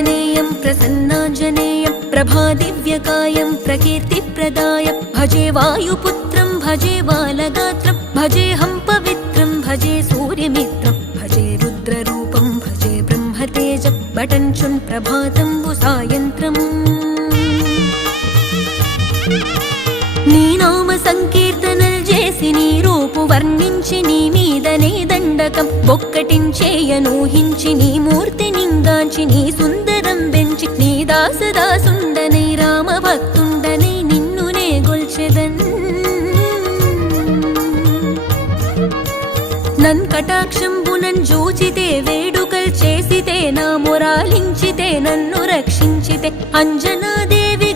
प्रसन्नाञ्जनेयं प्रसन्नाञ्जनेयं प्रभादिव्यकायं प्रकीर्तिप्रदायं भजे वायुपुत्रं भजे बालगात्रं भजेऽहं पवित्रं भजे सूर्यमित्रं भजे रुद्ररूपं भजे ब्रह्मतेजं बटञ्चुन् प्रभातं सायन्त्रम् నీ నామ సంకీర్తనలు చేసి నీ రూపు వర్ణించి నీ మీదనే దండకం ఒక్కటించేయనూహించి నీ మూర్తి నింగాంచి నీ సుందరం పెంచి నీ దాసదాసుండనై రామ భక్తుండనై నిన్నునే గొల్చెదన్ నన్ కటాక్షంబునన్ జూచితే వేడుకల్ చేసితే నా మొరాలించితే నన్ను రక్షించితే అంజనాదేవి